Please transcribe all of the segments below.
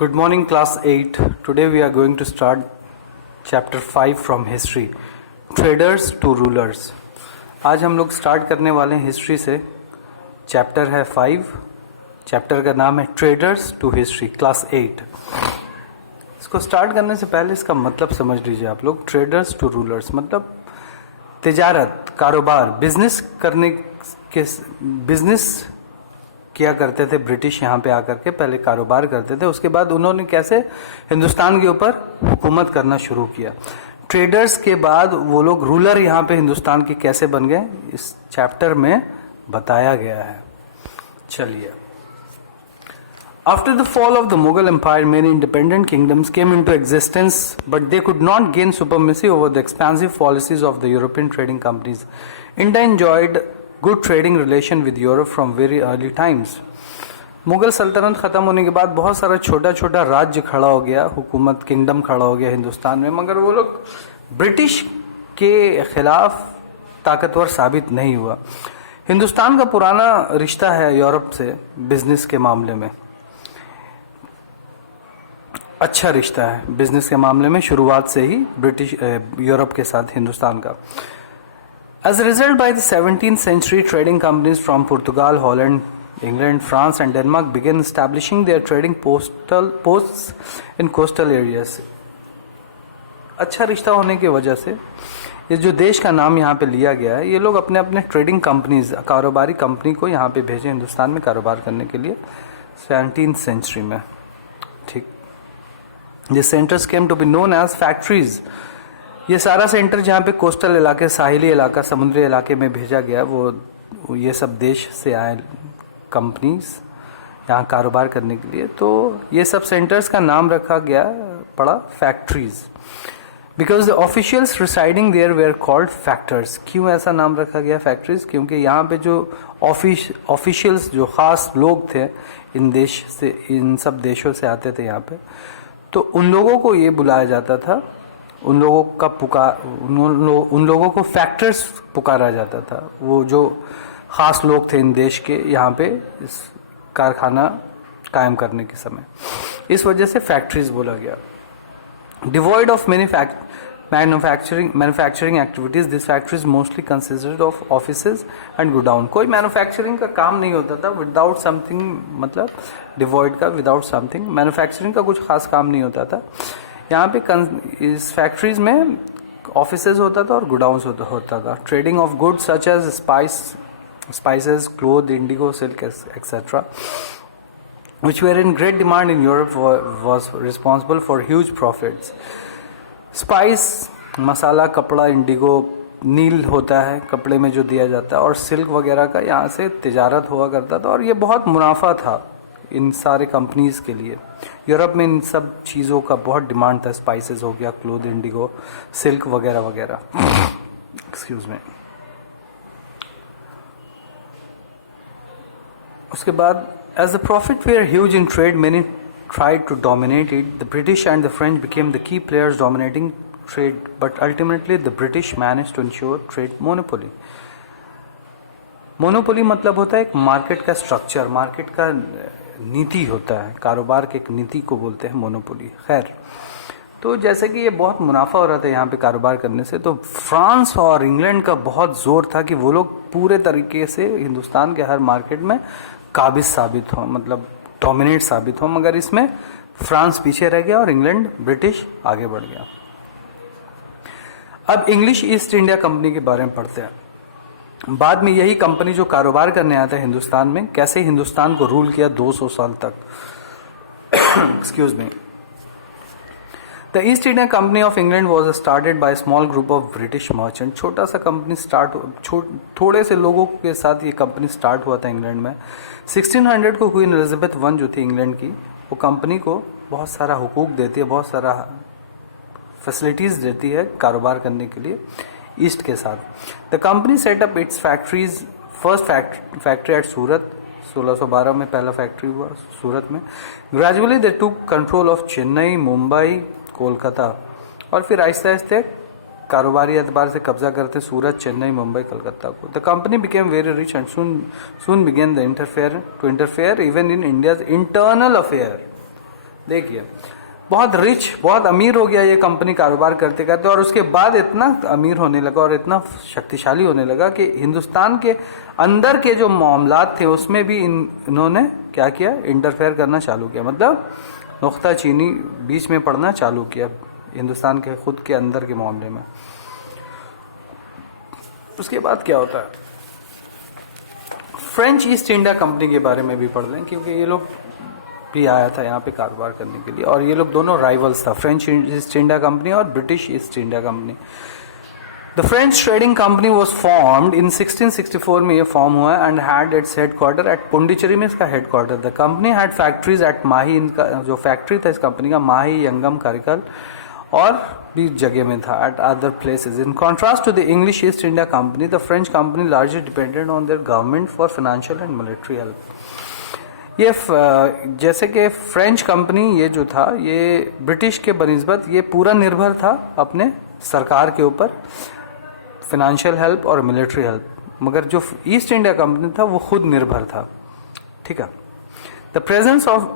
Good morning, class 8. Today we are going to start chapter 5 from history. Traders to rulers. आज हम लोग start करने वाले हैं हिस्ट्री से. चैप्टर है 5. चैप्टर का नाम है ट्रेडर्स टू हिस्ट्री, क्लास 8. इसको स्टार्ट करने से पहले इसका मतलब समझ लीजिए आप लोग. ट्रेडर्स टू रूलर्स मतलब तिजारत, कारोबार, बिजनेस करने के बिजनेस किया करते थे ब्रिटिश यहाँ पे आकर के. पहले कारोबार करते थे, उसके बाद उन्होंने कैसे हिंदुस्तान के ऊपर हुकूमत करना शुरू किया. ट्रेडर्स के बाद वो लोग रूलर यहाँ पे हिंदुस्तान के कैसे बन गए इस चैप्टर में बताया गया है. चलिए. After the fall of the Mughal Empire, many independent kingdoms came into existence, but they could not gain supremacy over the expansive policies of the European trading companies. India enjoyed good trading relation with Europe from very early times. Mughal सल्तनत ख़त्म होने के बाद बहुत सारा छोटा छोटा राज्य खड़ा हो गया, हुकूमत किंगडम खड़ा हो गया हिंदुस्तान में, मगर वो लोग ब्रिटिश के खिलाफ ताकतवर साबित नहीं हुआ. हिंदुस्तान का पुराना रिश्ता है यूरोप से बिजनेस के मामले में, अच्छा रिश्ता है बिजनेस के मामले में शुरुआत से ही ब्रिटिश यूरोप के साथ हिंदुस्तान का. As a result, by the 17th century, trading companies from Portugal, Holland, England, France and Denmark began establishing their trading posts in coastal areas. अच्छा रिश्ता होने की वजह से ये जो देश का नाम यहाँ पे लिया गया है, ये लोग अपने अपने ट्रेडिंग कंपनीज, कारोबारी कंपनी को यहाँ पे भेजे हिंदुस्तान में कारोबार करने के लिए 17th सेंचुरी में. ठीक. ये centres came to be known as factories. ये सारा सेंटर जहाँ पे कोस्टल इलाके, साहिली इलाका, समुद्री इलाके में भेजा गया, वो ये सब देश से आए कंपनीज यहाँ कारोबार करने के लिए. तो ये सब सेंटर्स का नाम रखा गया पड़ा factories, because the officials residing there were called factors. क्यों ऐसा नाम रखा गया फैक्ट्रीज? क्योंकि यहाँ पे जो ऑफिशियल्स, जो खास लोग थे इन देश से, इन सब देशों से आते थे यहाँ पे, तो उन लोगों को ये बुलाया जाता था, उन लोगों को फैक्टर्स पुकारा जाता था. वो जो खास लोग थे इन देश के यहाँ पे इस कारखाना कायम करने के समय, इस वजह से फैक्ट्रीज बोला गया. Devoid of many manufacturing activities, this factories mostly consisted of offices and godown. कोई मैन्युफैक्चरिंग का काम नहीं होता था विदाउट समथिंग, मतलब डिवॉइड का विदाउट समथिंग, मैन्युफैक्चरिंग का कुछ खास काम नहीं होता था. यहाँ पे इस फैक्ट्रीज में ऑफिसेज होता था और गोडाउन्स होता था. Trading of goods such as spices, cloth, indigo, silk etcetera, which were in great demand in Europe, was responsible for huge profits. Spice, मसाला, कपड़ा, इंडिगो, नील होता है कपड़े में जो दिया जाता है, और सिल्क वगैरह का यहाँ से तिजारत हुआ करता था, और ये बहुत मुनाफा था इन सारे कंपनीज के लिए. यूरोप में इन सब चीज़ों का बहुत डिमांड था. स्पाइसेस हो गया, क्लोथ, इंडिगो, सिल्क वगैरह वगैरह. Excuse me. उसके बाद as the profit were huge in trade, many tried to dominate it. The British and the French became the key players dominating trade, but ultimately the British managed to ensure trade monopoly. Monopoly मतलब होता है एक market का structure, market का नीति होता है, कारोबार के एक नीति को बोलते हैं मोनोपोली. खैर, तो जैसे कि ये बहुत मुनाफा हो रहा था यहाँ पे कारोबार करने से, तो फ्रांस और इंग्लैंड का बहुत जोर था कि वो लोग पूरे तरीके से हिंदुस्तान के हर मार्केट में काबिज साबित हों, मतलब डोमिनेट साबित हो. मगर इसमें फ्रांस पीछे रह गया और इंग्लैंड, ब्रिटिश आगे बढ़ गया. अब इंग्लिश ईस्ट इंडिया कंपनी के बारे में पढ़ते हैं. बाद में यही कंपनी जो कारोबार करने आया था हिंदुस्तान में, कैसे हिंदुस्तान को रूल किया 200 साल तक. Excuse me. The east India company of England was started by small group of British merchant. छोटा सा कंपनी थोड़े से लोगों के साथ ये कंपनी स्टार्ट हुआ था इंग्लैंड में. 1600 को क्वीन एलिजाबेथ वन जो थी इंग्लैंड की, वो कंपनी को बहुत सारा हुकूक देती है, बहुत सारा फैसिलिटीज़ देती है कारोबार करने के लिए ईस्ट के साथ. The company set up its factories, first factory at Surat, 1612 में पहला फैक्ट्री हुआ सूरत में. Gradually they took control of Chennai, Mumbai, Kolkata, और फिर आहिस्ते आहिस्ते कारोबारी एतबार से कब्जा करते सूरत, चेन्नई, मुंबई, कलकत्ता को. The company became very rich and soon began the interfere even in India's internal affair. देखिए बहुत रिच, बहुत अमीर हो गया ये कंपनी कारोबार करते करते, और उसके बाद इतना अमीर होने लगा और इतना शक्तिशाली होने लगा कि हिंदुस्तान के अंदर के जो मामलात थे उसमें भी इन्होंने क्या किया, इंटरफेयर करना चालू किया, मतलब नुक्ता चीनी बीच में पड़ना चालू किया हिंदुस्तान के खुद के अंदर के मामले में। उसके बाद क्या होता है, फ्रेंच ईस्ट इंडिया कंपनी के बारे में भी पढ़ लें, क्योंकि ये लोग भी आया था यहाँ पे कारोबार करने के लिए, और ये लोग दोनों राइवल्स था, फ्रेंच ईस्ट इंडिया कंपनी और British East India company. The French trading company was formed in 1664 में ये फॉर्म हुआ and had its headquarter at Pondicherry में इसका headquarter. The company had factories at Mahe, इनका जो फैक्ट्री था इस कंपनी का माही, यंगम, कारिकल और भी जगह में था, at other places. In contrast to the English East India company, the French company largely depended on their government for financial and military help. ये जैसे कि फ्रेंच कंपनी ये जो था ये ब्रिटिश के बनिस्बत ये पूरा निर्भर था अपने सरकार के ऊपर, फाइनेंशियल हेल्प और मिलिट्री हेल्प, मगर जो ईस्ट इंडिया कंपनी था वो खुद निर्भर था, ठीक है। The presence of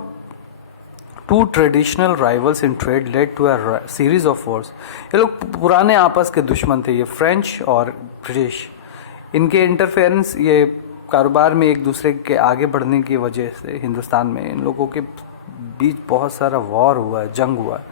two traditional rivals in trade led to a series of wars. ये लोग पुराने आपस के दुश्मन थे, ये फ्रेंच और ब्रिटिश। इनके इंटरफेरेंस, ये कारोबार में एक दूसरे के आगे बढ़ने की वजह से हिंदुस्तान में इन लोगों के बीच बहुत सारा वॉर हुआ है, जंग हुआ है।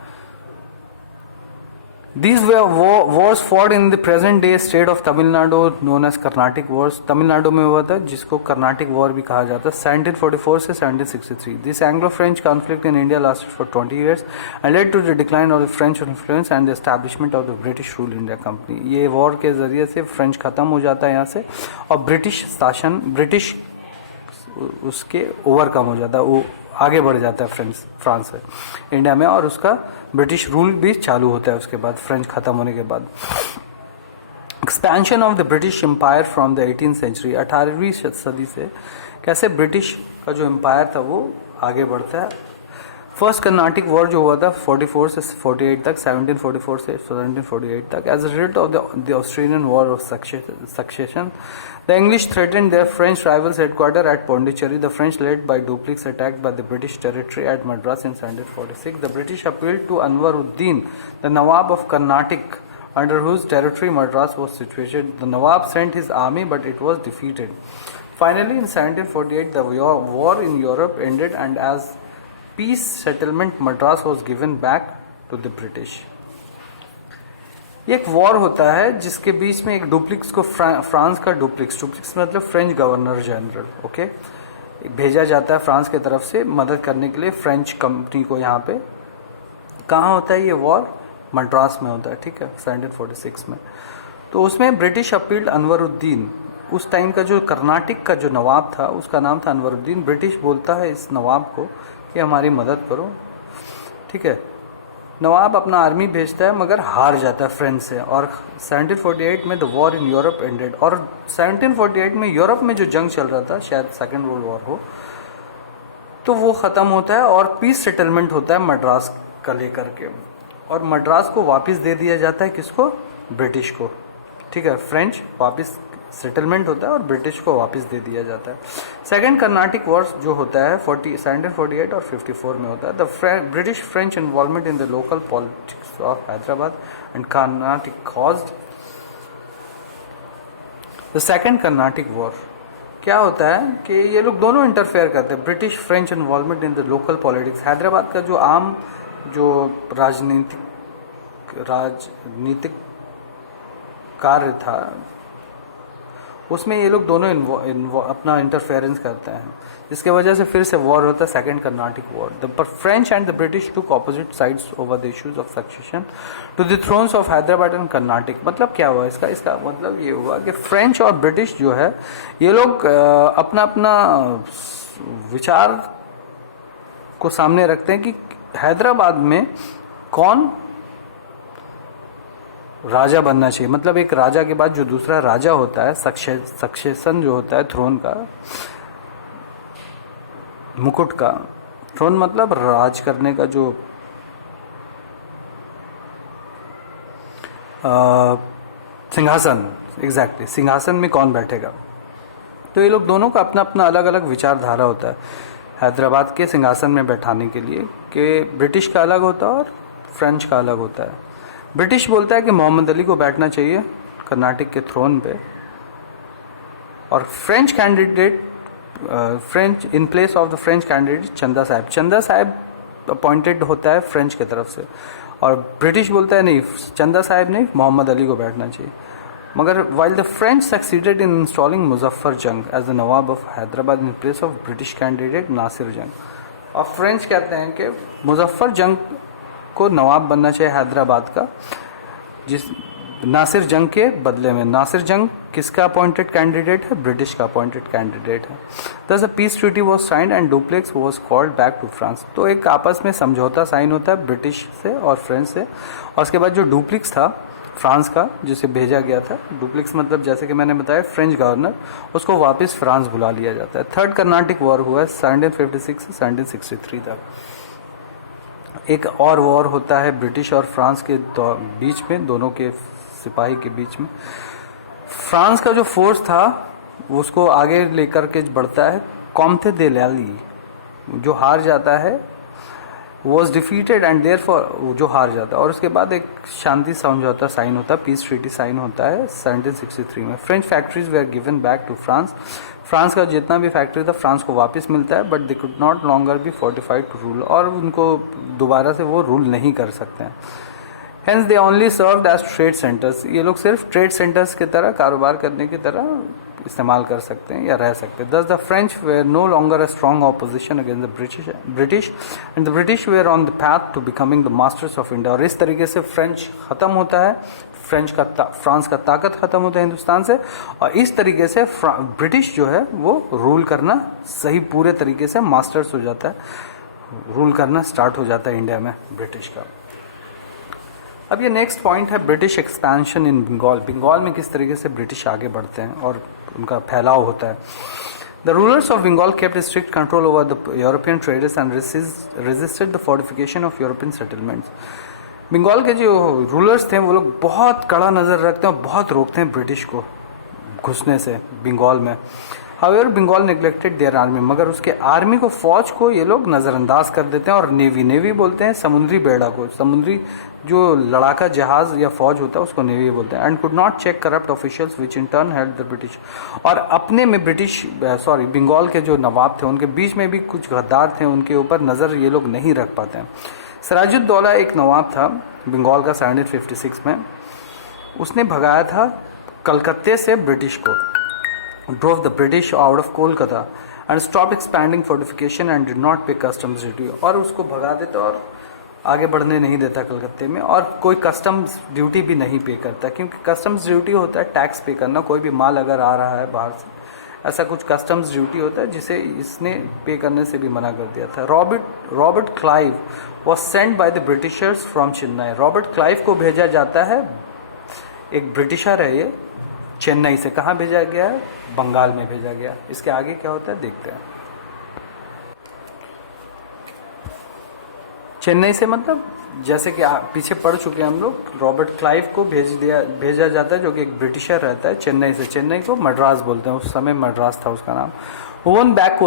These were wars fought in the present day state of Tamil Nadu known as Carnatic Wars। Tamil Nadu में हुआ था जिसको कर्नाटिक वॉर भी कहा जाता है, 1744 से 1763। This Anglo-French conflict in India lasted for 20 years and led to the decline of the French influence and the establishment of the British Rule India Company। ये वॉर के जरिए से फ्रेंच खत्म हो जाता है यहाँ से, और ब्रिटिश शासन, ब्रिटिश उसके ओवरकम हो जाता है, वो आगे बढ़ जाता है फ्रांस से इंडिया में, और उसका ब्रिटिश रूल भी चालू होता है उसके बाद, फ्रेंच खत्म होने के बाद। Expansion of the British empire from the 18th century, 18वीं सदी से कैसे ब्रिटिश का जो एम्पायर था वो आगे बढ़ता है। फर्स्ट कर्नाटिक वॉर जो हुआ था 44 से 48 तक, 1744 से 1748 तक, as a result of the Australian war of succession, the English threatened their French rivals' headquarters at Pondicherry. The French, led by Dupleix, attacked by the British territory at Madras in 1746. The British appealed to Anwar ud-Din, the Nawab of Carnatic, under whose territory Madras was situated. The Nawab sent his army, but it was defeated. Finally, in 1748, the war in Europe ended, and as peace settlement, Madras was given back to the British. एक war होता है जिसके बीच में एक duplex को France का duplex मतलब French governor general, okay, भेजा जाता है फ्रांस की तरफ से मदद करने के लिए फ्रेंच कंपनी को। यहाँ पे कहाँ होता है ये वॉर? मद्रास में होता है, ठीक है, 1746 में। तो उसमें ब्रिटिश अपील्ड अनवर उद्दीन, उस टाइम का जो कर्नाटिक का जो नवाब था उसका नाम था अनवर उद्दीन। ब्रिटिश बोलता है इस नवाब को कि हमारी मदद करो, ठीक है। नवाब अपना आर्मी भेजता है मगर हार जाता है फ्रेंच से, और 1748 में the war in Europe ended. और 1748 में यूरोप में जो जंग चल रहा था, शायद सेकेंड वर्ल्ड वॉर हो, तो वो ख़त्म होता है और पीस सेटलमेंट होता है मद्रास का लेकर के, और मद्रास को वापस दे दिया जाता है किसको? ब्रिटिश को, ठीक है। फ्रेंच वापस सेटलमेंट होता है और ब्रिटिश को वापस दे दिया जाता है। सेकेंड कर्नाटिक वॉर जो होता है 1748 और 54 में होता है। The British French involvement in the local politics of Hyderabad and Carnatic caused the second Carnatic war. क्या होता है कि ये लोग दोनों इंटरफेयर करते हैं, British French involvement in the local politics. Hyderabad का जो आम जो राजनीतिक कार्य था उसमें ये लोग दोनों अपना इंटरफेरेंस करते हैं, जिसके वजह से फिर से वॉर होता है, second Carnatic war. The French and the British took opposite sides over the issues of succession to the thrones of Hyderabad and Carnatic. मतलब क्या हुआ इसका मतलब ये हुआ कि फ्रेंच और ब्रिटिश जो है ये लोग अपना अपना विचार को सामने रखते हैं कि हैदराबाद में कौन राजा बनना चाहिए। मतलब एक राजा के बाद जो दूसरा राजा होता है, सक्सेशन जो होता है थ्रोन का, मुकुट का, थ्रोन मतलब राज करने का जो सिंहासन, एग्जैक्टली सिंहासन में कौन बैठेगा। तो ये लोग दोनों का अपना अपना अलग अलग विचारधारा होता है। हैदराबाद के सिंहासन में बैठाने के लिए कि ब्रिटिश का अलग होता है और फ्रेंच का अलग होता है। ब्रिटिश बोलता है कि मोहम्मद अली को बैठना चाहिए कर्नाटक के थ्रोन पे, और French candidate French in place of the French candidate चंदा साहब अपॉइंटेड होता है फ्रेंच की तरफ से, और ब्रिटिश बोलता है नहीं, चंदा साहब नहीं, मोहम्मद अली को बैठना चाहिए। मगर while the French succeeded in installing Muzaffar Jang as the Nawab of Hyderabad in place of British candidate Nasir Jang, और फ्रेंच कहते हैं कि मुजफ्फर जंग को नवाब बनना चाहिए हैदराबाद का, जिस नासिर जंग के बदले में। नासिर जंग किसका अपॉइंटेड कैंडिडेट है? ब्रिटिश का अपॉइंटेड कैंडिडेट है। Thus the peace treaty was signed and Dupleix was called back to France. तो एक आपस में समझौता साइन होता है ब्रिटिश से और फ्रेंच से, और उसके बाद जो डुप्लेक्स था फ्रांस का जिसे भेजा गया था, डुप्लेक्स मतलब जैसे कि मैंने बताया फ्रेंच गवर्नर, उसको वापस फ्रांस बुला लिया जाता है। थर्ड कर्नाटिक वॉर हुआ है 1756 से 1763 तक। एक और वॉर होता है ब्रिटिश और फ्रांस के बीच में, दोनों के सिपाही के बीच में। फ्रांस का जो फोर्स था उसको आगे लेकर के बढ़ता है, कॉम्ते दे लैली जो हार जाता है, वॉज डिफीटेड एंड देयरफॉर जो हार जाता है, और उसके बाद एक शांति समझौता साइन होता है, पीस ट्रीटी साइन होता है 1763 में। French factories were given back to France. France का जितना भी फैक्ट्री था फ्रांस को वापस मिलता है, but they could not longer be fortified to rule, और उनको दोबारा से वो रूल नहीं कर सकते हैं। Hence they only served as trade centres. ये लोग सिर्फ ट्रेड सेंटर्स की तरह, कारोबार करने की तरह इस्तेमाल कर सकते हैं या रह सकते हैं। Thus the French were no longer a strong opposition against the British and the British were on the path to becoming the masters of India. और इस तरीके से फ्रेंच खत्म होता है, फ्रांस का ताकत खत्म होता है हिंदुस्तान से, और इस तरीके से ब्रिटिश जो है वो रूल करना सही पूरे तरीके से मास्टर्स हो जाता है, रूल करना स्टार्ट हो जाता है इंडिया में ब्रिटिश का। अब ये नेक्स्ट पॉइंट है British expansion in Bengal. Bengal में किस तरीके से ब्रिटिश आगे बढ़ते हैं और उनका फैलाव होता है। The rulers of Bengal kept strict control over the European traders and resisted the fortification of European settlements. Bengal के जो रूलर्स थे वो लोग बहुत कड़ा नज़र रखते हैं और बहुत रोकते हैं ब्रिटिश को घुसने से बंगाल में। However Bengal neglected their army, मगर उसके आर्मी को, फौज को ये लोग नज़रअंदाज कर देते हैं। और नेवी बोलते हैं समुद्री बेड़ा को, समुद्री जो लड़ाका जहाज या फौज होता है उसको नेवी बोलते हैं। And could not check corrupt officials which in turn held the British. और अपने में बंगाल के जो नवाब थे उनके बीच में भी कुछ गद्दार थे, उनके ऊपर नज़र ये लोग नहीं रख पाते हैं। सिराजुद्दौला एक नवाब था बंगाल का 1756 में, उसने भगाया था कलकत्ते से ब्रिटिश को, drove the British out of Kolkata and stopped expanding fortification and did not pay customs duty। और उसको भगा देता और आगे बढ़ने नहीं देता कलकत्ते में, और कोई कस्टम्स ड्यूटी भी नहीं पे करता, क्योंकि कस्टम्स ड्यूटी होता है टैक्स पे करना। कोई भी माल अगर आ रहा है बाहर से, ऐसा कुछ कस्टम्स ड्यूटी होता है जिसे इसने पे करने से भी मना कर दिया था। Robert Clive was sent by the Britishers from Chennai. Robert Clive को भेजा जाता है, एक ब्रिटिशर है ये, चेन्नई से। कहाँ भेजा गया है? बंगाल में भेजा गया। इसके आगे क्या होता है देखते हैं। चेन्नई से मतलब जैसे कि पीछे पढ़ चुके हैं हम लोग, रॉबर्ट क्लाइव को भेजा जाता है जो कि एक ब्रिटिशर रहता है चेन्नई से। चेन्नई को मद्रास बोलते हैं, उस समय मद्रास था उसका नाम। वन बैक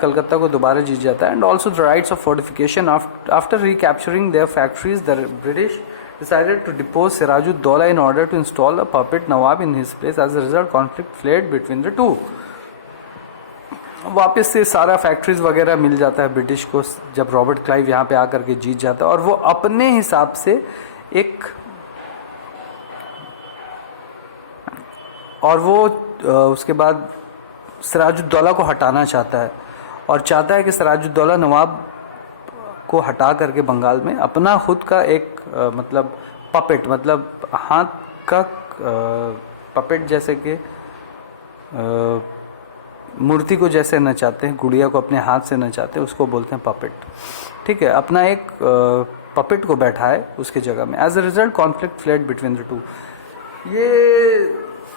कलकत्ता को दोबारा जीत जाता है। And also the rights of fortification. After recapturing their factories the British decided to depose Sirajuddaulah in order to install a puppet Nawab in his place. As a result, conflict flared between the two. वापस से सारा factories वगैरह मिल जाता है British को जब Robert Clive यहाँ पे आकर के जीत जाता है, और वो अपने हिसाब से उसके बाद सिराजुद्दौला को हटाना चाहता है, और चाहता है कि सिराजुद्दौला नवाब को हटा करके बंगाल में अपना खुद का एक मतलब पपेट, मतलब हाथ का पपेट, जैसे कि मूर्ति को जैसे नचाते हैं, गुड़िया को अपने हाथ से नचाते हैं, उसको बोलते हैं पपेट। ठीक है, अपना एक पपेट को बैठा है उसके जगह में। As a result conflict flared between the two. ये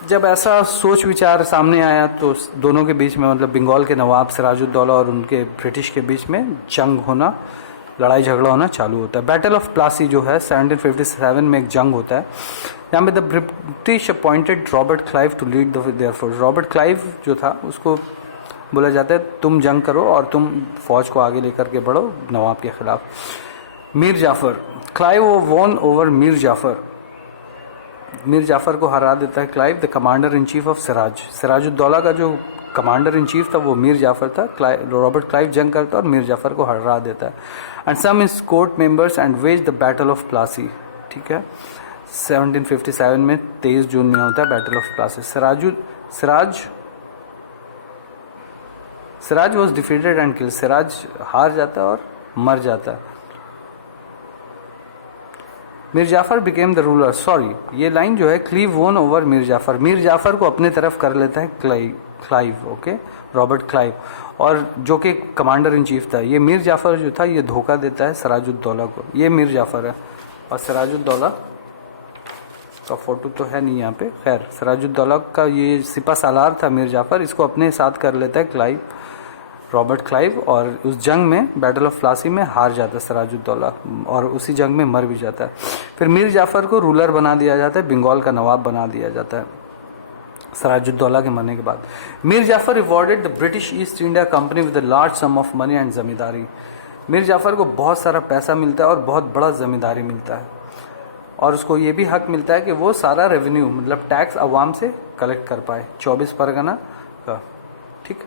जब ऐसा सोच विचार सामने आया तो दोनों के बीच में, मतलब बंगाल के नवाब सिराजुद्दौला और उनके ब्रिटिश के बीच में जंग होना, लड़ाई झगड़ा होना चालू होता है। बैटल ऑफ प्लासी जो है 1757 में एक जंग होता है, जहाँ पे the British appointed Robert Clive to lead their force. Robert Clive जो था उसको बोला जाता है तुम जंग करो और तुम फौज को आगे लेकर के बढ़ो नवाब के खिलाफ। Mir Jafar, Clive won over Mir Jafar, Mir Jafar को हरा देता है Clive, the commander in chief of Siraj. Sirajuddaula का जो कमांडर इन चीफ था वो मीर जाफर था। रॉबर्ट क्लाइव जंग करता है और मीर जाफर को हरा देता है। And some its court members and waged the battle of Plassey, ठीक है, 1757 में 23 जून में होता है battle of Plassey. Siraj was defeated and killed, Siraj हार जाता है और मर जाता है। Mir Jafar became the ruler, sorry ये लाइन जो है Clive won over Mir Jafar, Mir Jafar को अपने तरफ कर लेता है क्लाइव, ओके, रॉबर्ट क्लाइव, और जो कि कमांडर इन चीफ था। ये मीर जाफर जो था ये धोखा देता है सिराजुद्दौला को। ये मीर जाफर है और सिराजुद्दौला का फोटो तो है नहीं यहाँ पे, खैर सिराजुद्दौला का ये सिपा सालार था मीर जाफर, इसको अपने साथ कर लेता है क्लाइव, रॉबर्ट क्लाइव, और उस जंग में बैटल ऑफ प्लासी में हार जाता है सिराजुद्दौला और उसी जंग में मर भी जाता है। फिर मीर जाफर को रूलर बना दिया जाता है, बंगाल का नवाब बना दिया जाता है सिराजुद्दौला के मरने के बाद। Mir Jafar rewarded the British East India company with a large sum of money and zamindari. Mir Jafar को बहुत सारा पैसा मिलता है और बहुत बड़ा जमींदारी मिलता है, और उसको ये भी हक मिलता है कि वो सारा रेवेन्यू मतलब टैक्स अवाम से कलेक्ट कर पाए 24 परगना का, ठीक।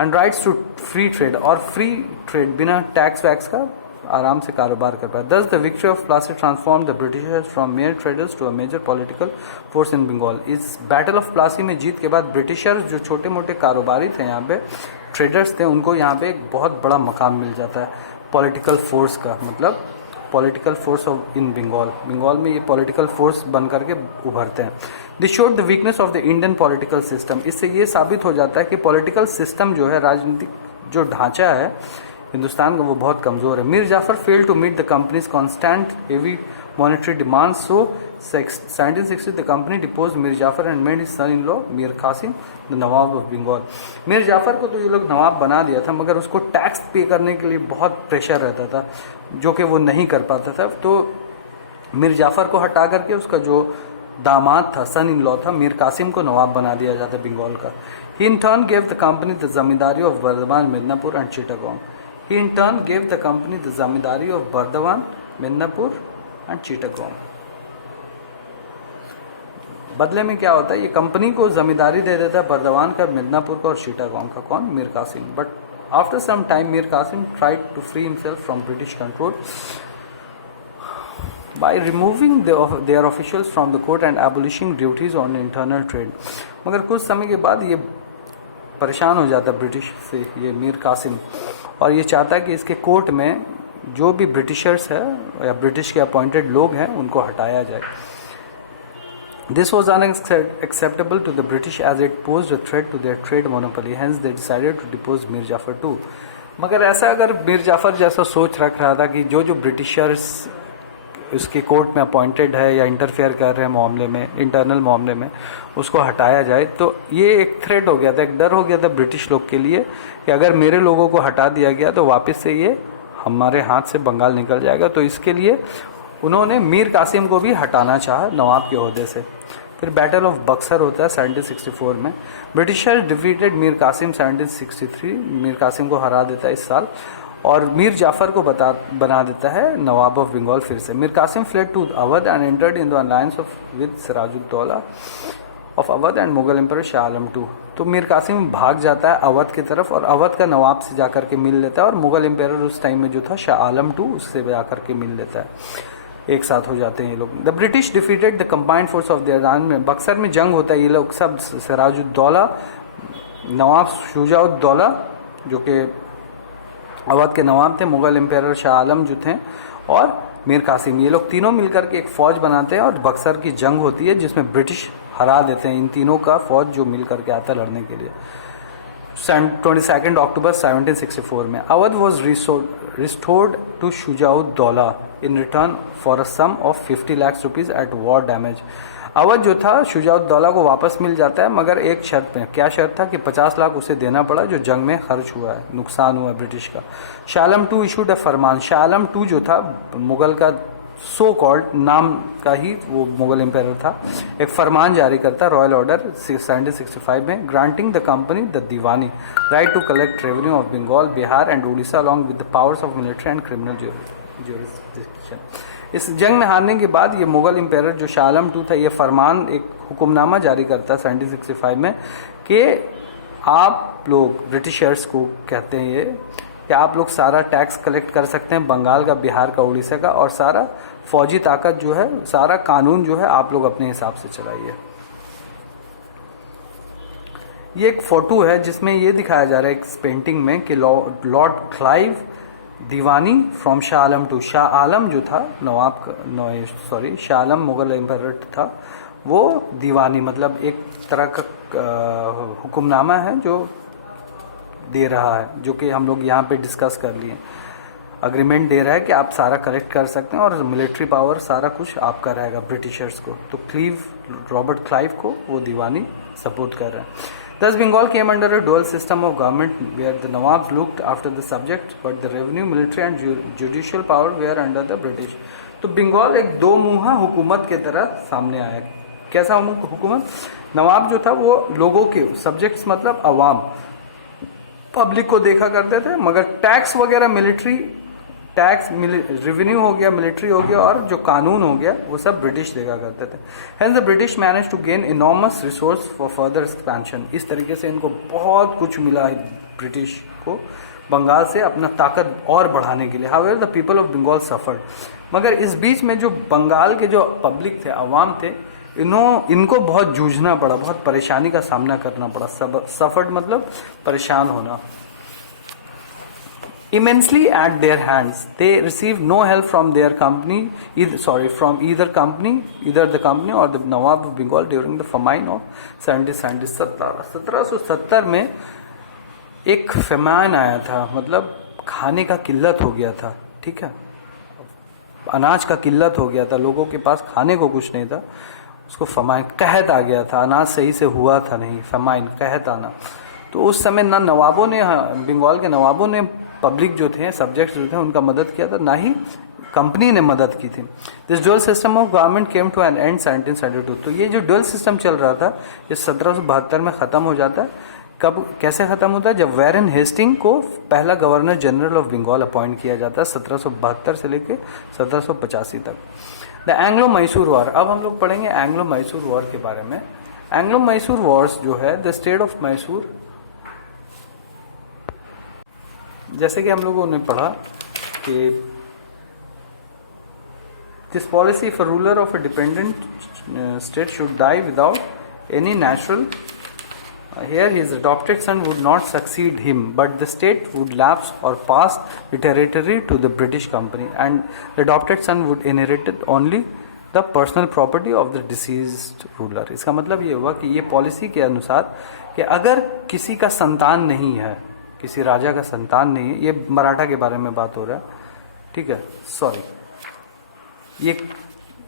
And rights to free trade, और फ्री ट्रेड बिना टैक्स वैक्स का आराम से कारोबार कर पाए। Thus the victory of Plassey transform the Britishers from mere traders to a major political force in Bengal. इस बैटल ऑफ प्लासी में जीत के बाद ब्रिटिशर्स जो छोटे मोटे कारोबारी थे यहाँ पे, ट्रेडर्स थे, उनको यहाँ पे एक बहुत बड़ा मकाम मिल जाता है पॉलिटिकल फोर्स का, मतलब पॉलिटिकल फोर्स ऑफ इन बंगाल में ये पॉलिटिकल फोर्स बन करके उभरते हैं। This showed the weakness of the Indian political system. इससे ये साबित हो जाता है कि पॉलिटिकल सिस्टम जो है, राजनीतिक जो ढांचा है हिंदुस्तान का, वो बहुत कमजोर है। Mir Jafar fail to meet the company's constant heavy monetary demand, so 1760 the company depose Mir Jafar and made his son in law Mir Kasim the Nawab of Bengal. Mir Jafar को तो ये लोग नवाब बना दिया था, मगर उसको टैक्स पे करने के लिए बहुत प्रेशर रहता था जो कि वो नहीं कर पाता था। तो मीर जाफर को हटा करके उसका जो दामाद था, सन इन लॉ था, मीर कासिम को नवाब बना दिया जाता बंगाल का। He in turn gave the company the zamindari of Burdwan, Midnapore and Chittagong. He in turn gave the company the zamindari of Burdwan, Midnapore and Chittagong. बदले में क्या होता है, ये कंपनी को जमींदारी दे देता है बर्दवान का, मिदनापुर का और चिटागोंग का। कौन? Mir Kasim. But after some time Mir Kasim tried to free himself from British control by removing their officials from the court and abolishing duties on internal trade। मगर कुछ समय के बाद ये परेशान हो जाता है ब्रिटिश से, ये मीर कासिम, और ये चाहता है कि इसके कोर्ट में जो भी ब्रिटिशर्स है या ब्रिटिश के अपॉइंटेड लोग हैं उनको हटाया जाए। This was unacceptable to the British as it posed a threat to their trade monopoly, hence they decided to depose Mir Jafar too। मगर ऐसा अगर मीर जाफर जैसा सोच रख रहा था कि जो ब्रिटिशर्स उसके कोर्ट में अपॉइंटेड है या इंटरफेयर कर रहे हैं मामले में, इंटरनल मामले में, उसको हटाया जाए, तो ये एक थ्रेट हो गया था, एक डर हो गया था ब्रिटिश लोग के लिए कि अगर मेरे लोगों को हटा दिया गया तो वापस से ये हमारे हाथ से बंगाल निकल जाएगा। तो इसके लिए उन्होंने मीर कासिम को भी हटाना चाहा नवाब के ओहदे से। फिर बैटल ऑफ बक्सर होता है 1764 में। ब्रिटिशर्स डिफीटेड मीर कासिम 1763, मीर कासिम को हरा देता है इस साल, और मीर जाफर को बना देता है नवाब ऑफ बंगाल फिर से। Mir Kasim fled to Awadh and entered in the alliance of with Sirajuddaula of Awadh and Mughal emperor Shah Alam II। तो मीर कासिम भाग जाता है अवध की तरफ और अवध का नवाब से जाकर के मिल लेता है, और मुगल एम्पायर उस टाइम में जो था शाह आलम II, उससे जाकर के मिल लेता है, एक साथ हो जाते हैं ये लोग। The British defeated the combined force of their army. Buxar में जंग होता है, ये लोग सब सिराजुद्दौला, नवाब शुजाउद्दौला जो कि अवध के नवाब थे, मुगल एम्पायर शाह आलम जो थे, और मीर कासिम, ये लोग तीनों मिलकर के एक फौज बनाते हैं और बक्सर की जंग होती है जिसमें ब्रिटिश हरा देते हैं इन तीनों का फौज जो मिल करके आता है लड़ने के लिए। 22 अक्टूबर 1764 में Awadh was restored to Shujauddaula in return for a sum of 50 lakh rupees at war damage. Awadh जो था शुजाउद्दौला को वापस मिल जाता है, मगर एक शर्त पे। क्या शर्त था? कि 50 लाख उसे देना पड़ा जो जंग में खर्च हुआ है, नुकसान हुआ है ब्रिटिश का। Shah Alam II issued a Farman. Shah Alam II जो था मुगल का सो कॉल्ड नाम का ही वो मुगल एम्पायर था, एक फरमान जारी करता रॉयल ऑर्डर 1765 में, granting the company the diwani right to collect revenue of Bengal, Bihar and Orissa along with the powers of military and criminal jurisdiction. इस जंग में हारने के बाद ये मुगल एम्पायर जो शाह आलम II था, ये फरमान एक हुक्मनामा जारी करता 1765 में कि आप लोग ब्रिटिशर्स को कहते हैं ये कि आप लोग सारा टैक्स कलेक्ट कर सकते हैं बंगाल का, बिहार का, उड़ीसा का, और सारा फौजी ताकत जो है, सारा कानून जो है आप लोग अपने हिसाब से चलाइए। ये एक फोटो है जिसमें ये दिखाया जा रहा है इस पेंटिंग में कि Lord Clive diwani from Shah Alam II। Shah Alam जो था शाह आलम मुगल एम्पायर था, वो दीवानी मतलब एक तरह का हुक्मनामा है जो दे रहा है, जो कि हम लोग यहाँ पे डिस्कस कर लिए। अग्रीमेंट दे रहा है कि आप सारा कलेक्ट कर सकते हैं और मिलिट्री पावर सारा कुछ आपका रहेगा ब्रिटिशर्स को। तो रॉबर्ट क्लाइव को वो दीवानी सपोर्ट कर रहे हैं। Thus Bengal came under a dual system of government where the Nawabs looked after the subject but the revenue, military and judicial power were under the British। तो बंगाल एक दो मुहा हुकूमत के तरह सामने आया। कैसा हुकूमत? नवाब जो था वो लोगों के सब्जेक्ट्स मतलब अवाम पब्लिक को देखा करते थे, मगर टैक्स वगैरह मिलिट्री टैक्स रेवेन्यू हो गया, मिलिट्री हो गया और जो कानून हो गया वो सब ब्रिटिश देखा करते थे। Hence the British manage to gain enormous resource for further expansion. इस तरीके से इनको बहुत कुछ मिला है ब्रिटिश को बंगाल से अपना ताकत और बढ़ाने के लिए। However the people of Bengal suffered. मगर इस बीच में जो बंगाल के जो पब्लिक थे, अवाम थे, इनको बहुत जूझना पड़ा, बहुत परेशानी का सामना करना पड़ा। सफर्ड मतलब परेशान होना। Immensely at their hands, they received no help from their company, either the company or the Nawab of Bengal during the famine of 1770। में एक फेमाइन आया था, मतलब खाने का किल्लत हो गया था, ठीक है, अनाज का किल्लत हो गया था, लोगों के पास खाने को कुछ नहीं था, उसको फेमाइन कहत आ गया था, अनाज सही से हुआ था नहीं, फेमाइन कहत आना। तो उस समय ना नवाबों ने, बंगाल के नवाबों ने पब्लिक जो थे, सब्जेक्ट्स जो थे, उनका मदद किया था, ना ही कंपनी ने मदद की थी। This dual system of government came to an end 1772। तो ये जो ड्यूअल सिस्टम चल रहा था ये 1772 में खत्म हो जाता है। कब, कैसे खत्म होता है? जब वैरन हेस्टिंग को पहला governor general of Bengal appoint किया जाता है 1772 से लेकर 1785 तक। The Anglo Mysore war. अब हम लोग पढ़ेंगे एंग्लो मैसूर वॉर के बारे में। एंग्लो मैसूर वॉर्स जो है, द स्टेट ऑफ मैसूर, जैसे कि हम लोगों ने पढ़ा कि this policy if a ruler of a dependent state should die without any natural heir, his adopted son would not succeed him but the state would lapse और pass the territory to the British company and the adopted son would inherited only the personal property of the deceased ruler. इसका मतलब ये हुआ कि ये policy के अनुसार कि अगर किसी का संतान नहीं है, किसी राजा का संतान नहीं है, ये मराठा के बारे में बात हो रहा है, ठीक है, सॉरी, ये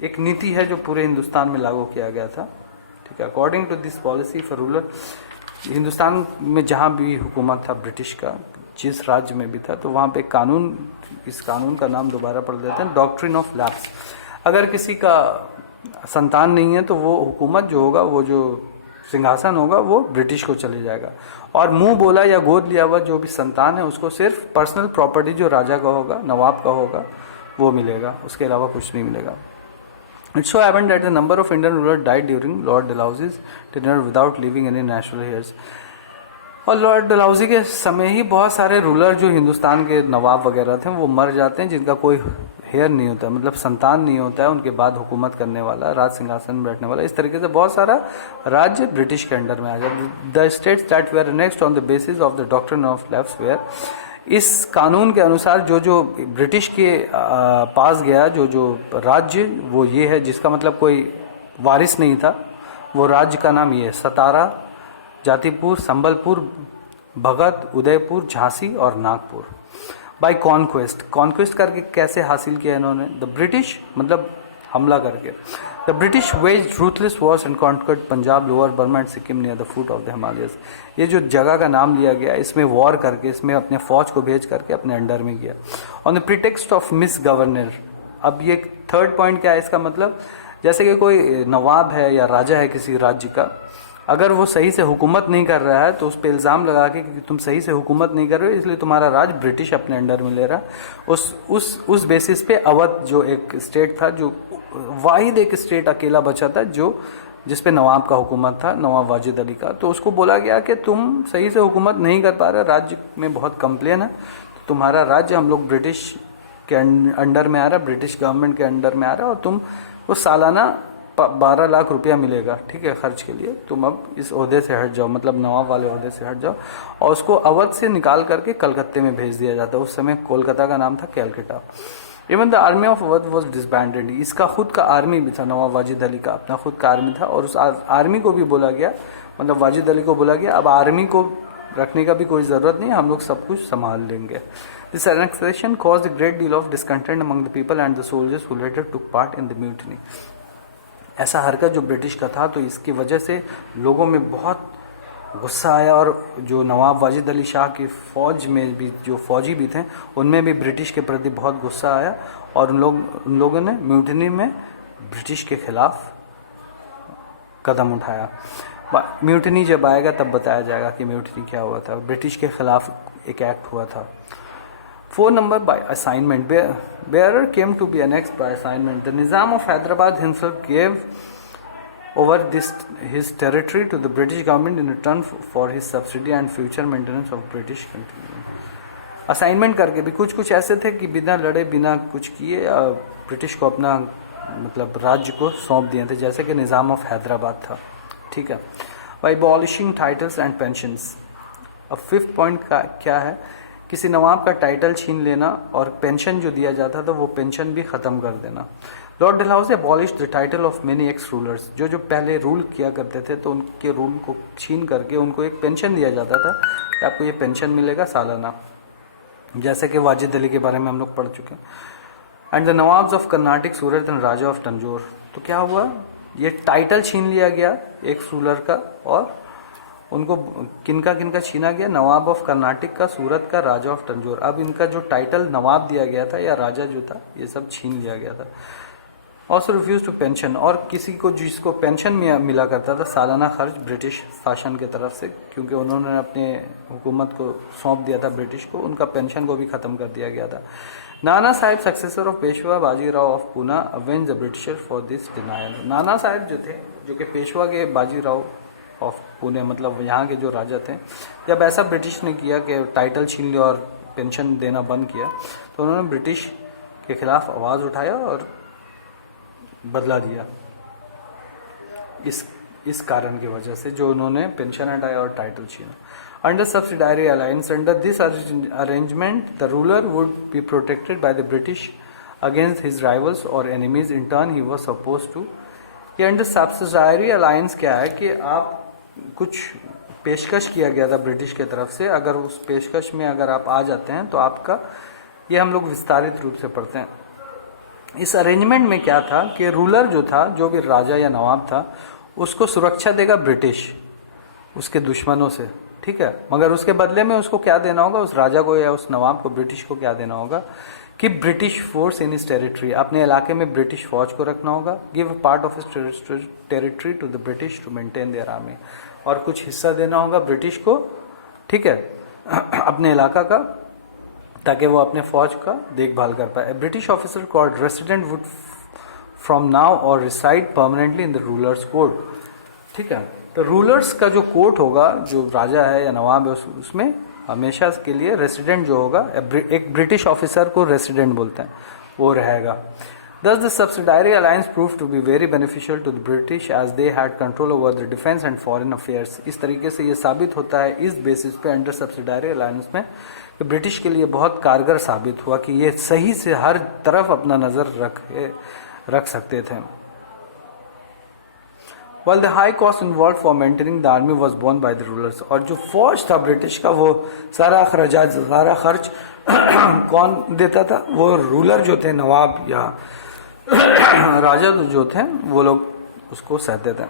एक नीति है जो पूरे हिंदुस्तान में लागू किया गया था, ठीक है। According to this policy for ruler, Hindustan में जहाँ भी हुकूमत था ब्रिटिश का, जिस राज्य में भी था, तो वहाँ पे कानून, इस कानून का नाम दोबारा पढ़ देते हैं, डॉक्ट्रिन ऑफ लैप्स। अगर किसी का संतान नहीं है तो वो हुकूमत जो होगा, वो जो सिंहासन होगा वो ब्रिटिश को चले जाएगा, और मुंह बोला या गोद लिया हुआ जो भी संतान है उसको सिर्फ पर्सनल प्रॉपर्टी जो राजा का होगा, नवाब का होगा, वो मिलेगा, उसके अलावा कुछ नहीं मिलेगा। It so happened that the number of Indian rulers died during Lord Dalhousie's tenure without leaving any natural heirs। और लॉर्ड डलहौजी के समय ही बहुत सारे रूलर जो हिंदुस्तान के नवाब वगैरह थे वो मर जाते हैं, जिनका कोई हेयर नहीं होता, मतलब संतान नहीं होता है उनके बाद हुकूमत करने वाला, राज सिंहासन में बैठने वाला। इस तरीके से बहुत सारा राज्य ब्रिटिश के अंडर में आ जाता। The states that were annexed on the basis of the doctrine of lapse were, इस कानून के अनुसार जो जो ब्रिटिश के पास गया, जो जो राज्य, वो ये है जिसका मतलब कोई वारिस नहीं था, वो राज्य का नाम ये है, सतारा, जातिपुर, संबलपुर, भगत, उदयपुर, झांसी और नागपुर। बाय कॉन्क्वेस्ट करके कैसे हासिल किया इन्होंने? द ब्रिटिश मतलब हमला करके। The British waged ruthless wars and conquered Punjab, lower Burma and Sikkim near the foot of the Himalayas. ये जो जगह का नाम लिया गया, इसमें वॉर करके, इसमें अपने फौज को भेज करके अपने अंडर में किया। On the pretext of miss governor, अब ये थर्ड पॉइंट क्या है इसका मतलब, जैसे कि कोई नवाब है या राजा है किसी राज्य का, अगर वो सही से हुकूमत नहीं कर रहा है तो उस पर इल्ज़ाम लगा के कि तुम सही से हुकूमत नहीं कर रहे हो इसलिए तुम्हारा राज ब्रिटिश अपने अंडर में ले रहा, उस बेसिस पे अवध जो एक स्टेट था, जो वाहिद एक स्टेट अकेला बचा था जो जिस पे नवाब का हुकूमत था, नवाब वाजिद अली का, तो उसको बोला गया कि तुम सही से हुकूमत नहीं कर पा रहे, राज्य में बहुत कंप्लेन है, तो तुम्हारा राज्य हम लोग ब्रिटिश के अंडर में आ रहा है, ब्रिटिश गवर्नमेंट के अंडर में आ रहा है, और तुम वो सालाना 12 लाख रुपया मिलेगा, ठीक है, खर्च के लिए, तुम अब इस ओहदे से हट जाओ, मतलब नवाब वाले ओहदे से हट जाओ। और उसको अवध से निकाल करके कलकत्ते में भेज दिया जाता है। उस समय कोलकाता का नाम था Calcutta. Even the army of Awadh was disbanded. इसका खुद का आर्मी भी था, नवाब वाजिद अली का अपना खुद का आर्मी था, और उस आर्मी को भी बोला गया, मतलब वाजिद अली को बोला गया अब आर्मी को रखने का भी कोई ज़रूरत नहीं, हम लोग सब कुछ संभाल लेंगे। This annexation caused a great deal of discontent among the people and the soldiers who later took part in the mutiny. ऐसा हरकत जो ब्रिटिश का था, तो इसकी वजह से लोगों में बहुत गुस्सा आया, और जो नवाब वाजिद अली शाह की फ़ौज में भी जो फ़ौजी भी थे उनमें भी ब्रिटिश के प्रति बहुत गुस्सा आया, और उन लोगों ने म्यूटनी में ब्रिटिश के खिलाफ कदम उठाया। म्यूटनी जब आएगा तब बताया जाएगा कि म्यूटनी क्या हुआ था। ब्रिटिश के खिलाफ एक एक्ट हुआ था। 4 number by assignment. Bearer came to be annexed by assignment. The Nizam of Hyderabad himself gave over his territory to the British government in return for his subsidy and future maintenance of British continuity. Assignment करके भी कुछ ऐसे थे कि बिना लड़े बिना कुछ किए ब्रिटिश को अपना मतलब राज्य को सौंप दिए थे, जैसे कि निज़ाम ऑफ हैदराबाद था, ठीक है। By abolishing titles and pensions. अब 5th पॉइंट का क्या है, किसी नवाब का टाइटल छीन लेना और पेंशन जो दिया जाता था वो पेंशन भी ख़त्म कर देना। Lord Dalhousie abolish the title of many x rulers. जो पहले रूल किया करते थे तो उनके रूल को छीन करके उनको एक पेंशन दिया जाता था कि आपको ये पेंशन मिलेगा सालाना, जैसे कि वाजिद अली के बारे में हम लोग पढ़ चुके हैं। And the nawabs of Karnataka Surat and Raja of Tanjore. तो क्या हुआ, ये टाइटल छीन लिया गया एक रूलर का, और उनको किनका छीना गया, नवाब ऑफ कर्नाटक का, सूरत का, राजा ऑफ तंजौर। अब इनका जो टाइटल नवाब दिया गया था या राजा जो था ये सब छीन लिया गया था। Also refuse to pension. और किसी को जिसको पेंशन मिला करता था सालाना खर्च ब्रिटिश शासन की तरफ से, क्योंकि उन्होंने अपने हुकूमत को सौंप दिया था ब्रिटिश को, उनका पेंशन को भी ख़त्म कर दिया गया था। Nana Sahib successor of Peshwa Bajirao of Poona avenge the britisher for this denial. Nana Sahib जो थे, जो कि पेशवा के बाजीराव ऑफ पुणे, मतलब यहाँ के जो राजा थे, जब ऐसा ब्रिटिश ने किया कि टाइटल छीन लिया और पेंशन देना बंद किया, तो उन्होंने ब्रिटिश के खिलाफ आवाज़ उठाया और बदला दिया इस कारण की वजह से, जो उन्होंने पेंशन हटाया और टाइटल छीना। Under subsidiary alliance, under this arrangement the ruler would be protected by the British against his rivals और enemies. In turn he was suppose to. ये अंडर सब्सिडायरी अलायंस क्या है कि आप कुछ पेशकश किया गया था ब्रिटिश की तरफ से, अगर उस पेशकश में अगर आप आ जाते हैं तो आपका, ये हम लोग विस्तारित रूप से पढ़ते हैं। इस अरेंजमेंट में क्या था कि रूलर जो था, जो भी राजा या नवाब था, उसको सुरक्षा देगा ब्रिटिश उसके दुश्मनों से, ठीक है, मगर उसके बदले में उसको क्या देना होगा, उस राजा को या उस नवाब को, ब्रिटिश को क्या देना होगा कि ब्रिटिश फोर्स इन इस टेरिटरी, अपने इलाके में ब्रिटिश फौज को रखना होगा। Give a part of its territory to the British to maintain their army. और कुछ हिस्सा देना होगा ब्रिटिश को, ठीक है, अपने इलाका का, ताकि वो अपने फौज का देखभाल कर पाए। British officer called resident would from now और reside permanently in the ruler's court, ठीक है। तो रूलर्स का जो कोर्ट होगा, जो राजा है या नवाब है, उसमें हमेशा के लिए रेसिडेंट जो होगा, एक ब्रिटिश ऑफिसर को रेसिडेंट बोलते हैं, वो रहेगा। Thus the subsidiary alliance proved to be very beneficial to the British as they had control over the defense and foreign affairs. इस तरीके से ये साबित होता है इस बेसिस पे अंडर सब्सिडायरी अलायंस में कि ब्रिटिश के लिए बहुत कारगर साबित हुआ कि ये सही से हर तरफ अपना नज़र रख सकते थे। While the high cost involved for maintaining the army was borne by the rulers, और जो फौज था ब्रिटिश का, वो सारा खर्च कौन देता था, वो रूलर जो थे, नवाब या राजा जो थे, वो लोग उसको सहते थे।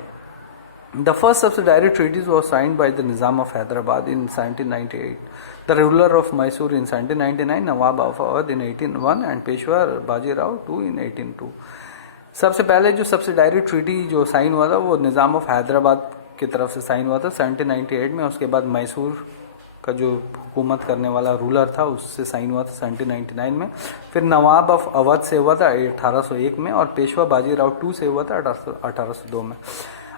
The first subsidiary treaties was signed by the Nizam of Hyderabad in 1798. The ruler of Mysore in 1799, Nawab of Awadh in 1801 and Peshwa Bajirao two in 1802। सबसे पहले जो सब्सिडायरी ट्रीटी जो साइन हुआ था वो निज़ाम ऑफ हैदराबाद की तरफ से साइन हुआ था 1798 में। उसके बाद मैसूर का जो हुकूमत करने वाला रूलर था उससे साइन हुआ था 1799 में। फिर नवाब ऑफ अवध से हुआ था 1801 में और पेशवा बाजीराव टू से हुआ था 1802 में।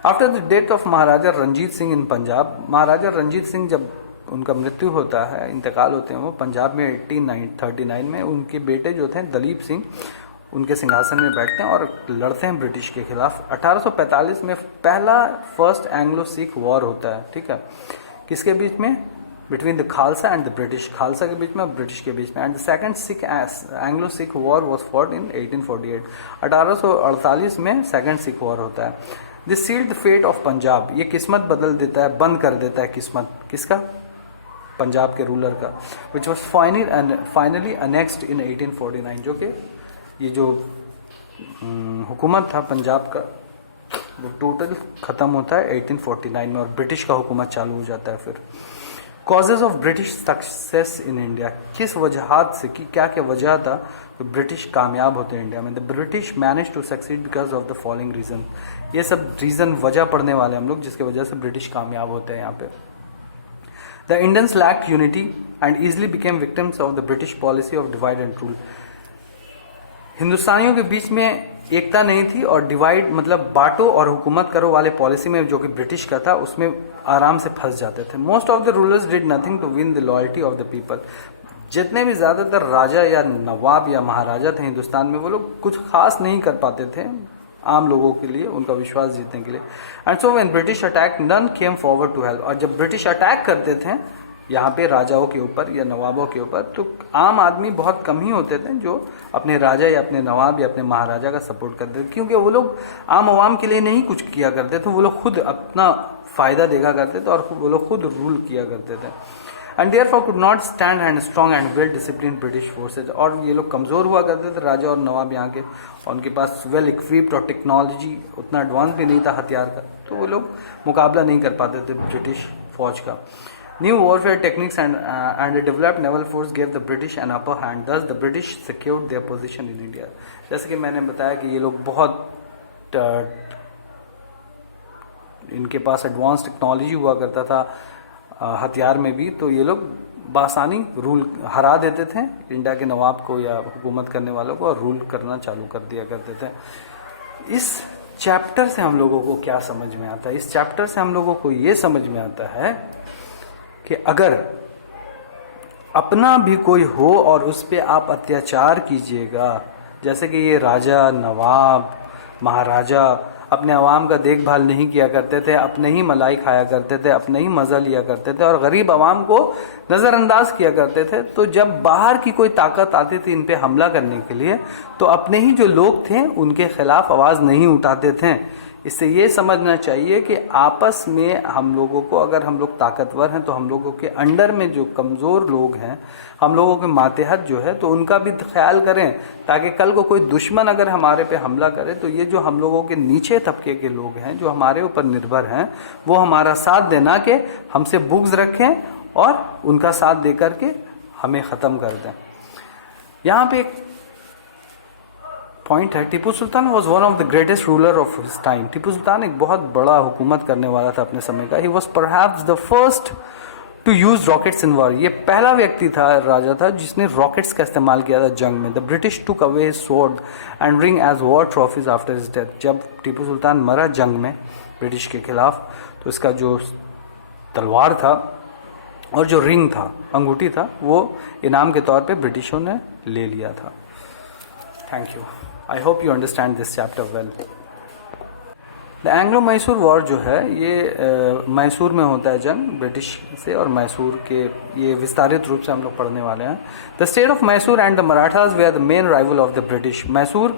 आफ्टर द डेथ ऑफ महाराजा रंजीत सिंह इन पंजाब, महाराजा रंजीत सिंह जब उनका मृत्यु होता है, इंतकाल होते हैं वो पंजाब में 1839 में, उनके बेटे जो थे दलीप सिंह उनके सिंहासन में बैठते हैं और लड़ते हैं ब्रिटिश के खिलाफ। 1845 में पहला फर्स्ट एंग्लो सिख वॉर होता है, ठीक है, किसके बीच में? Between the Khalsa and the British, Khalsa के बीच में और ब्रिटिश के बीच में। And the second Sikh Anglo Sikh war was fought in 1848। 1848 में सेकंड सिख वॉर होता है। This sealed the fate of Punjab, ये किस्मत बदल देता है, बंद कर देता है किस्मत, किसका? पंजाब के रूलर का, विच वॉज फाइनली अनेक्स्ड इन 1849, जो कि ये जो हुकूमत था पंजाब का वो टोटल खत्म होता है 1849 में और ब्रिटिश का हुकूमत चालू हो जाता है। फिर causes of British success in India, किस वजहात से, कि क्या क्या वजह था तो ब्रिटिश कामयाब होते हैं इंडिया में? The British manage to succeed because of the following reason, ये सब रीजन वजह पढ़ने वाले हम लोग जिसके वजह से ब्रिटिश कामयाब होते हैं यहाँ पे। The Indians lacked unity and easily became victims of the British policy of divide and rule, हिंदुस्तानियों के बीच में एकता नहीं थी और डिवाइड मतलब बांटो और हुकूमत करो वाले पॉलिसी में जो कि ब्रिटिश का था उसमें आराम से फंस जाते थे। Most of the rulers did nothing to win the loyalty of the people, जितने भी ज्यादातर राजा या नवाब या महाराजा थे हिंदुस्तान में वो लोग कुछ खास नहीं कर पाते थे आम लोगों के लिए उनका विश्वास जीतने के लिए। And so when British attack none came forward to help, और जब ब्रिटिश अटैक करते थे यहाँ पे राजाओं के ऊपर या नवाबों के ऊपर तो आम आदमी बहुत कम ही होते थे जो अपने राजा या अपने नवाब या अपने महाराजा का सपोर्ट करते थे, क्योंकि वो लोग आम आवाम के लिए नहीं कुछ किया करते थे, वो लोग खुद अपना फायदा देखा करते थे और वो लोग खुद रूल किया करते थे। And therefore could not stand and strong and well discipline British forces, और ये लोग कमजोर हुआ करते थे राजा और नवाब यहाँ के, और उनके पास वेल इक्विप्ड और टेक्नोलॉजी उतना एडवांस भी नहीं था हथियार का, तो वो लोग मुकाबला नहीं कर पाते थे ब्रिटिश फौज का। New warfare techniques and a developed naval force gave the British an upper hand. Thus, the British secured their position in India. जैसे कि मैंने बताया कि ये लोग बहुत इनके पास एडवांस टेक्नोलॉजी हुआ करता था हथियार में भी, तो ये लोग बासानी रूल हरा देते थे इंडिया के नवाब को या हुकूमत करने वालों को और रूल करना चालू कर दिया करते थे। इस चैप्टर से हम लोगों को क्या समझ में आता है? इस चैप्टर से हम लोगों को ये समझ में आता है कि अगर अपना भी कोई हो और उस पर आप अत्याचार कीजिएगा, जैसे कि ये राजा नवाब महाराजा अपने अवाम का देखभाल नहीं किया करते थे, अपने ही मलाई खाया करते थे, अपने ही मजा लिया करते थे और गरीब अवाम को नजरअंदाज किया करते थे, तो जब बाहर की कोई ताकत आती थी इन पे हमला करने के लिए तो अपने ही जो लोग थे उनके खिलाफ आवाज नहीं उठाते थे। इससे ये समझना चाहिए कि आपस में हम लोगों को, अगर हम लोग ताकतवर हैं तो हम लोगों के अंडर में जो कमज़ोर लोग हैं, हम लोगों के मातेहत जो है, तो उनका भी ख्याल करें, ताकि कल को कोई दुश्मन अगर हमारे पे हमला करे तो ये जो हम लोगों के नीचे तबके के लोग हैं जो हमारे ऊपर निर्भर हैं वो हमारा साथ देना के हमसे बुग़्ज़ रखें और उनका साथ दे करके हमें ख़त्म कर दें। यहाँ पे एक पॉइंट है, Tipu Sultan was one of the greatest ruler of his time. Tipu Sultan एक बहुत बड़ा हुकूमत करने वाला था अपने समय का। He was perhaps the first to use rockets in war, ये पहला व्यक्ति था, राजा था जिसने रॉकेट्स का इस्तेमाल किया था जंग में। The British took away his sword and ring as war trophies after his death. जब टीपू सुल्तान मरा जंग में ब्रिटिश के खिलाफ तो इसका जो तलवार था और जो रिंग था, अंगूठी था, वो इनाम के तौर पे ब्रिटिशों ने ले लिया था। Thank you. I hope you understand this chapter well. The Anglo-Mysore War जो है ये मैसूर में होता है जंग ब्रिटिश से, और मैसूर के ये विस्तारित रूप से हम लोग पढ़ने वाले हैं। The state of Mysore and the Marathas were the main rival of the British. Mysore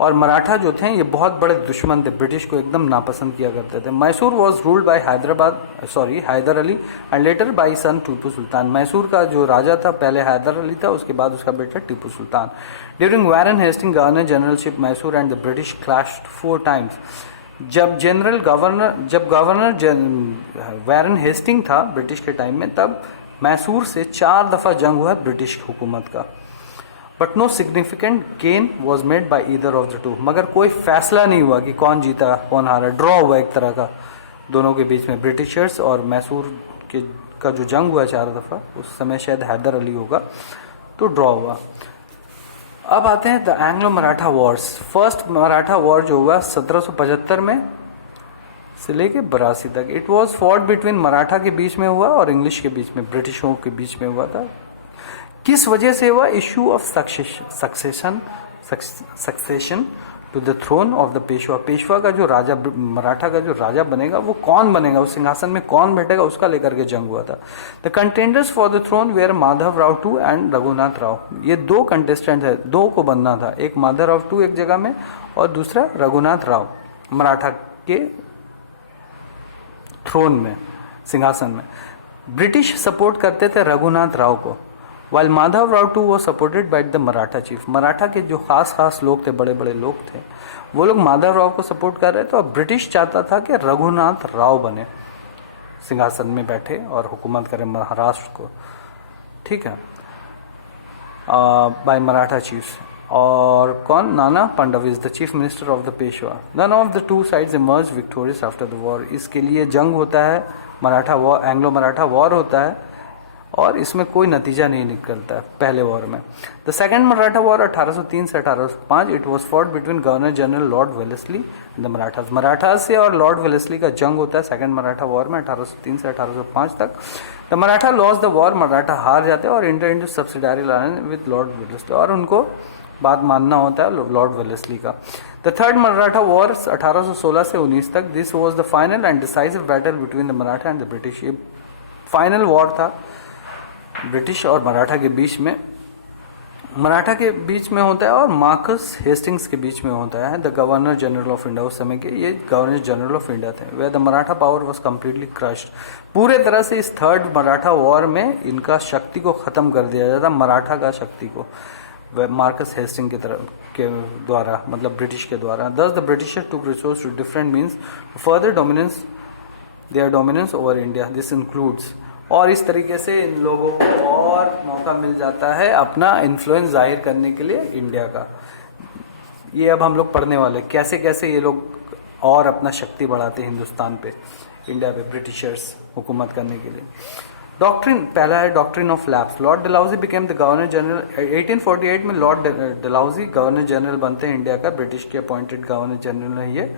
और मराठा जो थे ये बहुत बड़े दुश्मन थे, ब्रिटिश को एकदम नापसंद किया करते थे। Mysore was ruled by Hyder Ali and later by son Tipu Sultan. Mysore का जो राजा था पहले हैदर अली था, उसके बाद उसका बेटा Tipu Sultan. During Warren Hasting governor generalship Mysore and the British clashed 4 times। जब गवर्नर वैरन हेस्टिंग था ब्रिटिश के टाइम में, तब मैसूर से 4 दफ़ा जंग हुआ है ब्रिटिश हुकूमत का, but no significant gain was made by either of the two, मगर कोई फैसला नहीं हुआ कि कौन जीता कौन हारा, ड्रॉ हुआ एक तरह का दोनों के बीच में। ब्रिटिशर्स और मैसूर के का जो जंग हुआ 4 दफ़ा, उस समय शायद हैदर अली होगा, तो ड्रॉ हुआ। अब आते हैं the Anglo Maratha Wars. First Maratha war जो हुआ 1775 में से लेके 82 तक, it was fought between Maratha के बीच में हुआ और इंग्लिश के बीच में, ब्रिटिशों के बीच में हुआ था। किस वजह से हुआ? Issue of succession to the throne of the Peshwa. Peshwa का जो राजा, मराठा का जो राजा बनेगा वो कौन बनेगा, उस सिंहासन में कौन बैठेगा, उसका लेकर के जंग हुआ था। The contenders for the throne were Madhav Rao two and Raghunath Rao. ये 2 कंटेस्टेंट है, 2 को बनना था, एक माधव राव टू एक जगह में और दूसरा रघुनाथ राव मराठा के थ्रोन में, सिंहासन में। ब्रिटिश सपोर्ट करते थे रघुनाथ राव को, वाइल माधव राव टू वो supported by the Maratha chief. Maratha के जो खास लोग थे, बड़े बड़े लोग थे, वो लोग माधव राव को सपोर्ट कर रहे थे और ब्रिटिश चाहता था कि रघुनाथ राव बने, सिंहासन में बैठे और हुकूमत करें महाराष्ट्र को, ठीक है, बाय मराठा चीफ। और कौन? Nana Pandav is the chief minister of the Peshwa. None of the two sides emerge victorious after the war. इसके लिए जंग होता है, Maratha war, Anglo Maratha war होता है और इसमें कोई नतीजा नहीं निकलता है पहले वॉर में। द सेकेंड मराठा वॉर 1803 से 1805, it was fought between governor general Lord Wellesley and the Marathas. Maratha से और लॉर्ड वेलेस्ली का जंग होता है सेकेंड मराठा वॉर में 1803 से 1805 तक। The Maratha loss the war, Maratha हार जाते हैं और inter into subsidiary alliance with Lord Wellesley, और उनको बात मानना होता है लॉर्ड वेलेस्ली का। द थर्ड मराठा वॉर 1816 से 19 तक, this was the final and decisive battle between the Maratha and the British. ये फाइनल वॉर था ब्रिटिश और मराठा के बीच में। मराठा के बीच में होता है और मार्कस हेस्टिंग्स के बीच में होता है, the governor general of India. उस समय के ये गवर्नर जनरल ऑफ इंडिया थे। Where the Maratha power was completely crushed. पूरे तरह से इस थर्ड मराठा वॉर में इनका शक्ति को खत्म कर दिया जाता, मराठा का शक्ति को, मार्कस हेस्टिंग की तरफ के द्वारा, मतलब ब्रिटिश के द्वारा। Thus the Britishers took resource to different means further dominance their dominance over India, this includes. और इस तरीके से इन लोगों को और मौका मिल जाता है अपना इन्फ्लुएंस जाहिर करने के लिए इंडिया का। ये अब हम लोग पढ़ने वाले कैसे कैसे ये लोग और अपना शक्ति बढ़ाते हैं हिंदुस्तान पे, इंडिया पे ब्रिटिशर्स हुकूमत करने के लिए। डॉक्ट्रिन, पहला है doctrine of lapse. Lord Dalhousie became the governor general. 1848 में लॉर्ड डलहौजी गवर्नर जनरल बनते हैं इंडिया का, ब्रिटिश के अपॉइंटेड गवर्नर जनरल है ये।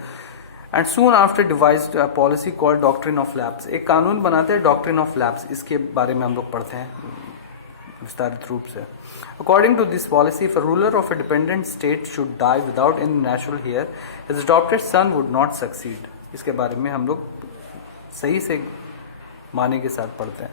And soon after devised a policy called doctrine of lapse. एक कानून बनाते हैं डॉक्ट्रिन ऑफ लैप्स, इसके बारे में हम लोग पढ़ते हैं विस्तारित रूप से। According to this policy, if a ruler of a dependent state should die without any natural heir, his adopted son would not succeed. इसके बारे में हम लोग सही से माने के साथ पढ़ते हैं।